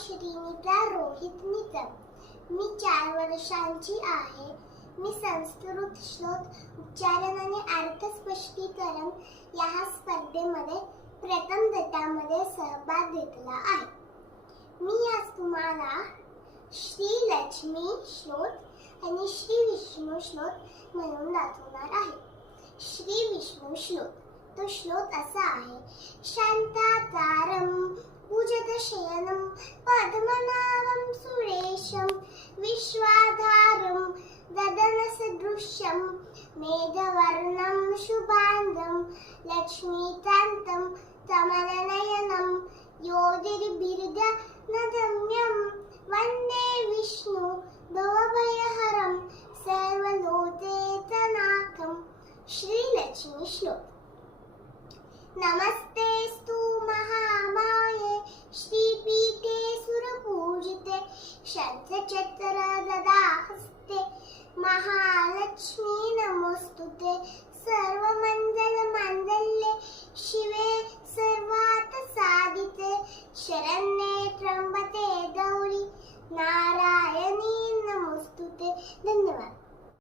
श्रीनिता रोहित निकम मी चार वर्षांची आहे. मी संस्कृत श्लोक उच्चारण आणि अर्थ स्पष्टीकरण या स्पर्धेमध्ये प्रथम गटामध्ये सहभाग घेतला आहे. मी आज तुम्हाला श्री लक्ष्मी श्लोक आणि श्री विष्णू श्लोक म्हणून दाखवणार आहे. श्री विष्णू श्लोक तो श्लोक असा आहे. शांताकारम पूजतशयनं पद्मनाभं सुरेशं विश्वाधारं ददनसदृश्यं मेघवर्णं शुभाङ्गं लक्ष्मीकान्तं कमलनयनं योगिर्बिरुदनगम्यं वंदे विष्णु भवभयहरं सर्वलोकेतनाकं श्रीलक्ष्मीश्लोक। नम। Thanks